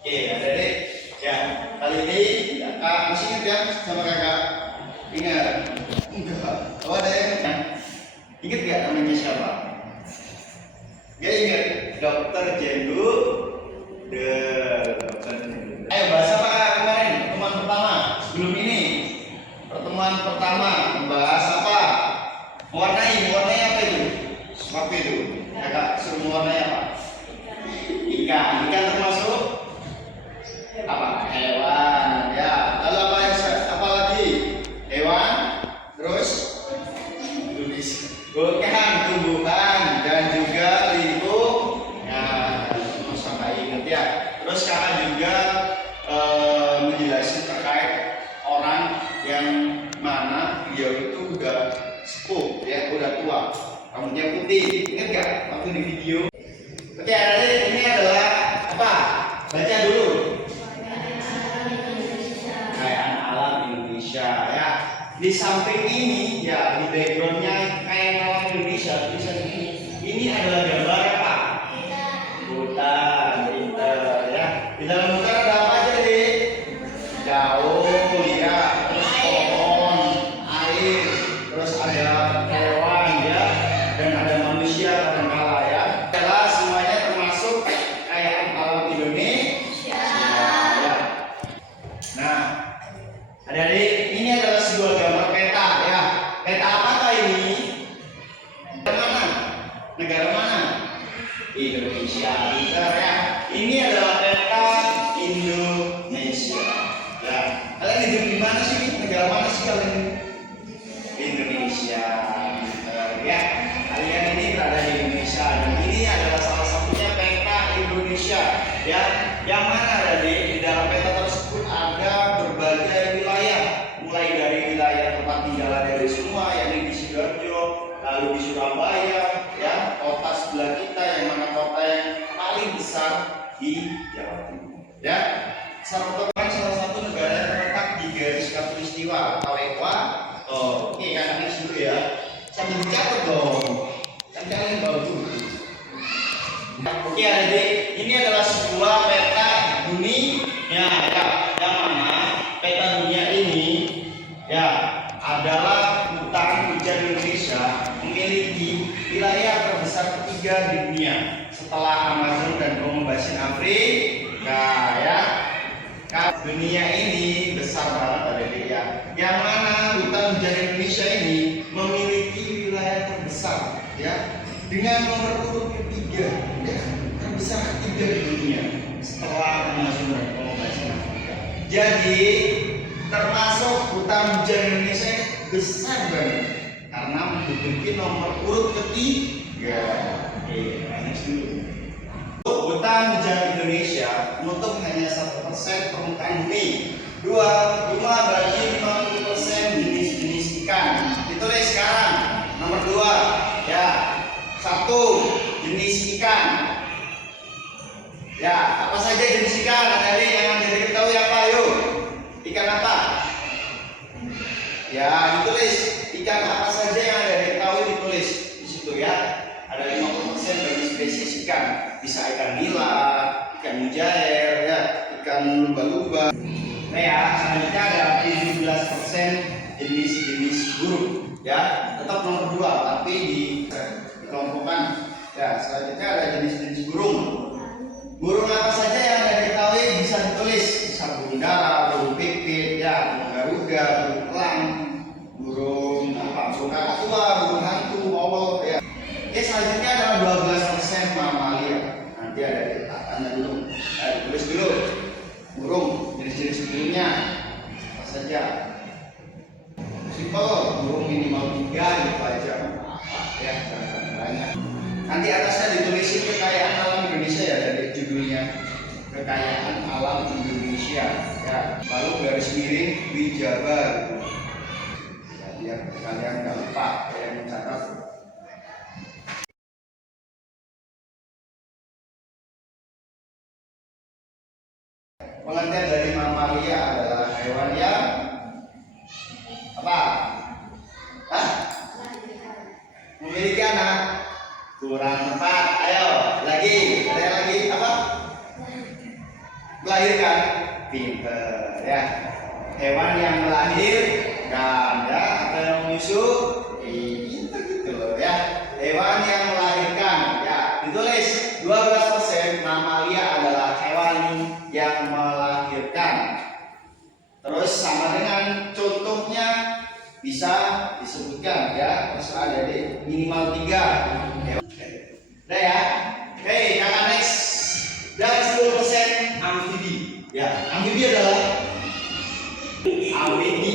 Oke, adik-adik. Ya, kali ini kak masih ingat ya sama kakak? Ingat? Enggak. Oh, ada yang ingat nggak namanya siapa? Gak ingat? Dokter Jendu. Dokter Jendu. Ayo bahas apa kak kemarin? Pertemuan pertama sebelum ini. Pertemuan pertama membahas apa? Mewarnai apa itu? Apa itu? Kakak suruh mewarnai apa? Ikan termasuk apa? Hewan. Ya. Lalu apa lagi? Hewan. Terus bukan tumbuhan dan juga lingkungan. Ya, sama ingat ya. Terus kakak juga menjelaskan terkait orang yang mana dia itu udah sepuh ya, udah tua, rambutnya putih. Ingat gak waktu di video? Oke, ini adalah apa? Baca dulu. Kekayaan alam Indonesia ya. Di samping ini ya, di backgroundnya kekayaan alam Indonesia, tulisan ini adalah gambar apa? Hutan, ya. Di dalam hutan ada apa aja deh? Daun, ya. Terus pohon, air, terus ada hewan ya, dan ada manusia kadangkala ya. Adalah semuanya termasuk kekayaan alam Indonesia. Ya. Nah, adik-adik, ini adalah sebuah gambar peta ya. Peta apakah ini? Negara mana? Indonesia. Bentar ya. Ini adalah peta Indonesia. Ya. Kalian hidup di mana sih? Negara mana sih kalian? Indonesia. Bentar ya. Kalian ini berada di Indonesia dan ini adalah salah satunya peta Indonesia. Ya. Yang mana ada di dalam peta tersebut ada berbagai wilayah, mulai dari wilayah tempat tinggal dari semua, yakni di Sidoarjo, lalu di Surabaya, ya, kota sebelah kita yang mana kota yang paling besar di Jawa Timur. Ya, salah satu negara yang terletak di garis khatulistiwa atau Ecuador. Oke, kakak next dulu ya. Sambil dicatat dong. Kan kalian baru tuh. Oke, adik, ini adalah sebuah peta dunia ya, yang mana peta dunia ini ya adalah hutan hujan Indonesia memiliki wilayah terbesar ketiga di dunia setelah Amazon dan Gomong Basin Afrika ya. Dunia ini besar banget adik ya, yang mana hutan hujan Indonesia ini memiliki wilayah terbesar ya, dengan nomor urut ketiga ya, terbesar ketiga di dunia setelah Amazon dan Gomong Basin Afrika. Jadi termasuk hutan hujan Indonesia besar banget karena menduduki nomor urut ketiga. Oke, next dulu. Hutan hujan Indonesia menutup hanya 1% permukaan bumi. Jumlah bagi 50% jenis-jenis ikan. Ditulis sekarang. Nomor 2 ya. 1 jenis ikan. Ya, apa saja jenis ikan? Ada yang jadi ketahui apa? Yuk. Ikan apa? Ya, ditulis. Ikan apa saja yang ada diketahui ditulis di situ ya. Ada 50% bagi spesies ikan. Bisa ikan nila, ikan mujair, ya, ikan lumba-lumba. Nah ya, selanjutnya ada 17% jenis-jenis burung. Ya, tetap nomor 2, tapi dikelompokkan. Ya, selanjutnya ada jenis-jenis burung. Burung apa saja yang ada diketahui bisa ditulis. Bisa burung dara, burung pipit, ya, burung garuda, burung elang, burung apa? Burung kakatua, burung hantu, owol, ya. Oke, selanjutnya adalah 12% mamalia. Nanti ada tanya dulu, tulis dulu. Burung, jenis-jenis burungnya apa saja? Simpel, burung minimal 3 gitu aja. Apa ya? Jangan banyak. Nanti atasnya ditulisin kekayaan alam Indonesia ya, dari judulnya kekayaan alam Indonesia. Ya, lalu garis miring Wijabar. Ya, biar kalian nggak lupa yang mencatat. Pengertian dari mamalia adalah hewan yang apa? Hah? Memiliki anak? Kurang tepat. Ayo, lagi. Ada yang lagi apa? melahirkan, pinter ya. Hewan yang melahirkan ya, atau yang menyusu, pinter gitu loh ya. Hewan yang melahirkan ya, ditulis 12% mamalia adalah hewan yang melahirkan. Terus sama dengan contohnya bisa disebutkan ya, terserah jadi minimal 3 hewan. Udah ya. Oke, kakak next. Dan 10% amfibi. Ya, amfibi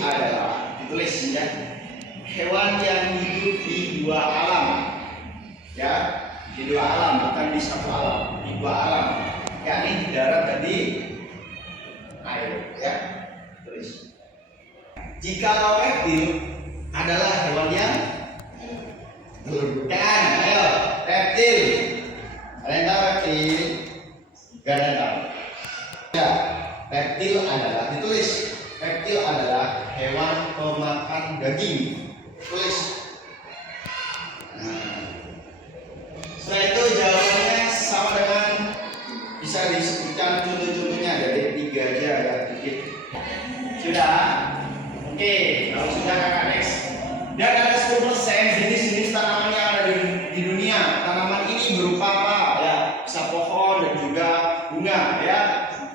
adalah ditulis ya, hewan yang hidup di 2 alam. Ya, di 2 alam, bukan di 1 alam, di 2 alam. Yakni di darat dan di air, ya. Tulis. Jika reptil adalah hewan yang bukan, ayo, reptil. Ada yang tahu reptil? Gak ada yang tahu. Ya, reptil adalah, ditulis. Reptil adalah hewan pemakan daging. Tulis. Nah, setelah itu jawabannya sama dengan, bisa disebutkan contoh-contohnya dari 3 aja ya, dikit. Sudah? Oke, kalau sudah kakak next. Dan ada 10% jenis-jenis tanaman yang ada di dunia. Tanaman ini berupa apa? Ya, bisa pohon dan juga bunga ya.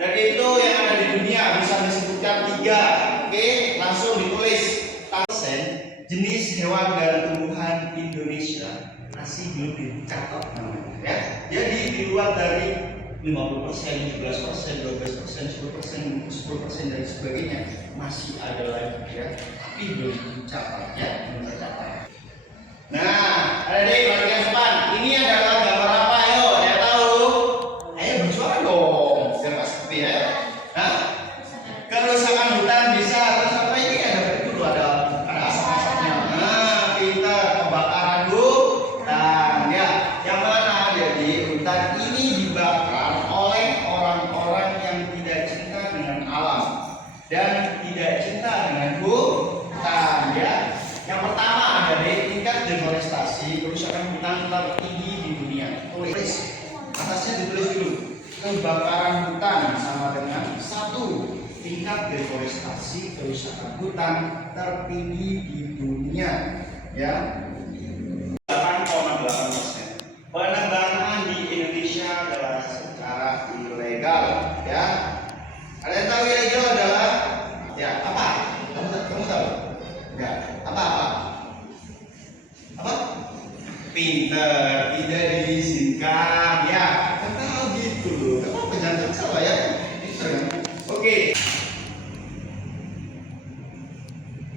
Dan itu yang ada di dunia bisa disebutkan 3. Oke, langsung ditulis. Jenis hewan dan tumbuhan Indonesia masih belum dicatat namanya ya. Jadi di luar dari 50%, 17%, 12%, 10%, dan sebagainya masih ada lagi ya, tapi belum dicatat ya, belum tercatat. Nah, ada di bagian depan. Ini adalah gambar apa? Ayo, saya tahu. Ayo bersuara dong, biar nggak sepi ya. Nah, kerusakan hutan bisa. Terus apa ini? Ada asap-asapnya. Nah, kita kebakaran hutan ya. Yang mana jadi hutan ini dibakar oleh orang-orang yang tidak cinta dengan alam dan tidak cinta dengan hutan ya. Yang pertama ada di tingkat deforestasi, kerusakan hutan tertinggi di dunia. Tulis atasnya, ditulis dulu. Kebakaran hutan sama dengan 1. Tingkat deforestasi, kerusakan hutan tertinggi di dunia ya. 8,8%. Penebangan di Indonesia adalah secara ilegal ya. Ada yang tahu ilegal adalah ya apa? Kamu tahu? Enggak. Apa? Pinter, tidak diizinkan ya. Kamu tahu gitu loh. Kamu penjantan salah ya. Pinter kan? Oke.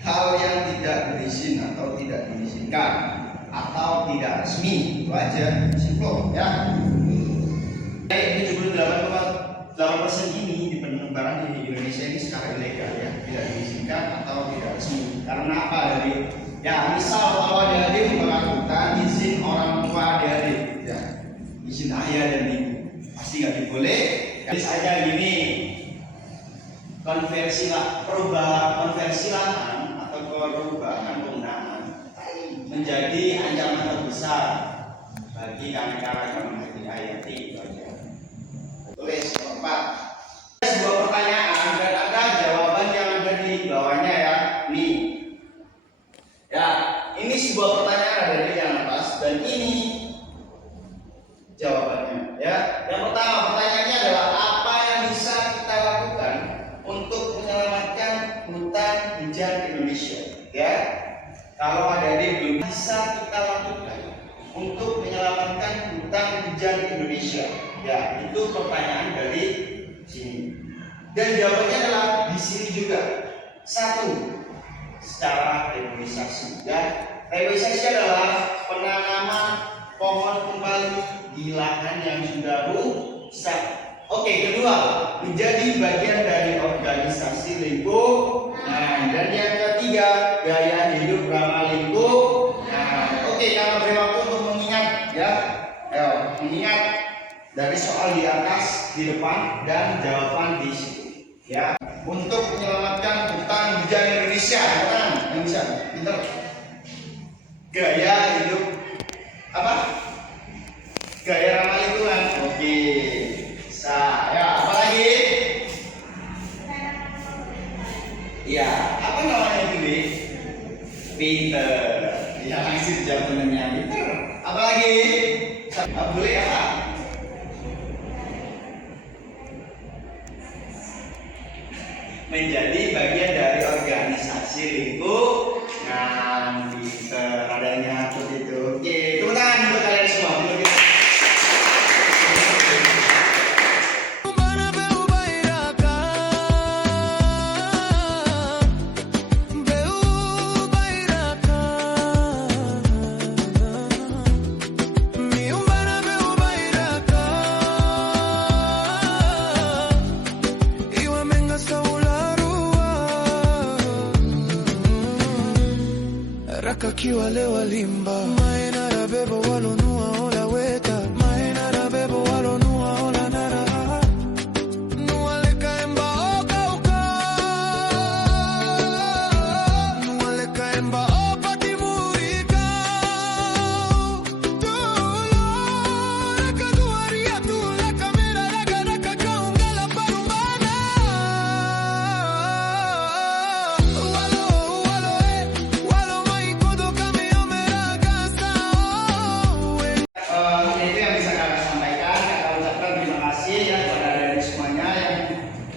Hal yang tidak berizin atau tidak diizinkan atau tidak resmi, itu aja, simple ya. 78,8% ini di penebangan di Indonesia ini secara ilegal ya, tidak diizinkan atau tidak resmi. Karena apa? Dari ya, misal kalau adik-adik membakar hutan, izin orang tua adik-adik ya, izin ayah dan ibu pasti nggak diboleh. Tulis aja gini, konversi lahan atau perubahan penggunaan menjadi ancaman terbesar bagi kanak-kanak yang menghayati itu aja. Tulis 4. Sebuah pertanyaan dan ada jawaban yang ada di bawahnya ya. Nih. Ya, ini sebuah pertanyaan ada di yang atas dan ini jawabannya ya. Yang pertama pertanyaannya adalah apa yang bisa kita lakukan untuk menyelamatkan hutan hujan Indonesia ya. Kalau ada di belum bisa kita lakukan untuk menyelamatkan hutan hujan Indonesia ya, itu pertanyaan dari sini dan jawabannya adalah di sini juga. 1. Secara reboisasi ya. Reboisasi adalah penanaman pohon kembali di lahan yang sudah rusak. Oke, kedua, menjadi bagian dari organisasi lingkungan. Dan yang ketiga, gaya hidup ramah lingkungan. Oke, kalau beri waktu untuk mengingat ya. Ayo, mengingat dari soal di atas, di depan, dan jawaban di situ ya. Untuk menyelamatkan hutan hujan Indonesia, kan? Yang bisa, pinter. Gaya hidup apa? Gaya ramah lingkungan. Oke, bisa. Ya, apa lagi? Pinter. Ya langsung jawab temennya. Pinter. Apalagi? Boleh apa? Menjadi bagian dari organisasi lingkungan. Pinter. Adanya seperti itu. Oke, tepuk tangan buat kalian semua. Kakiwa lewa limba maena ra bebo walo nua ola weta maena ra bebo walo nua ola nara nua leka emba oka uka nua leka emba opa timurika tulo leka duaria tu la kamera laka kaungala parumbana Itu yang bisa kakak sampaikan. Kakak ucapkan terima kasih ya kepada dari semuanya yang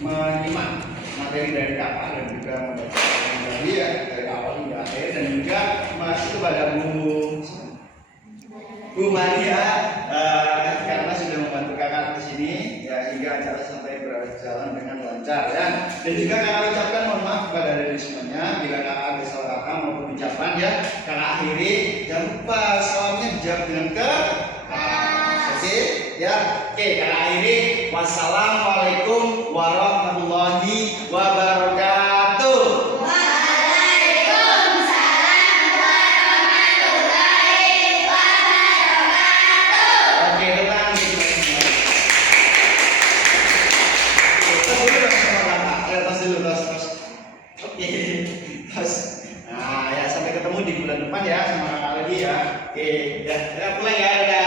menyimak materi dari kakak dan juga mendapatkan dari ya dari awal hingga akhir, dan juga masih kepada Bu Maria karena sudah membantu kakak di sini ya hingga acara sampai berjalan dengan lancar ya. Dan juga kakak ucapkan mohon maaf kepada dari semuanya bila kakak ada salah kata maupun ucapan ya kakak akhiri. Jangan lupa salamnya dijawab dengan ya. Oke, kakak akhiri. Wassalamualaikum warahmatullahi wabarakatuh. Oke, tenang. Tos dulu, tos. Oke, tos. Nah, ya sampai ketemu di bulan depan ya sama kakak lagi ya. Oke, ya pulang ya. Dadah.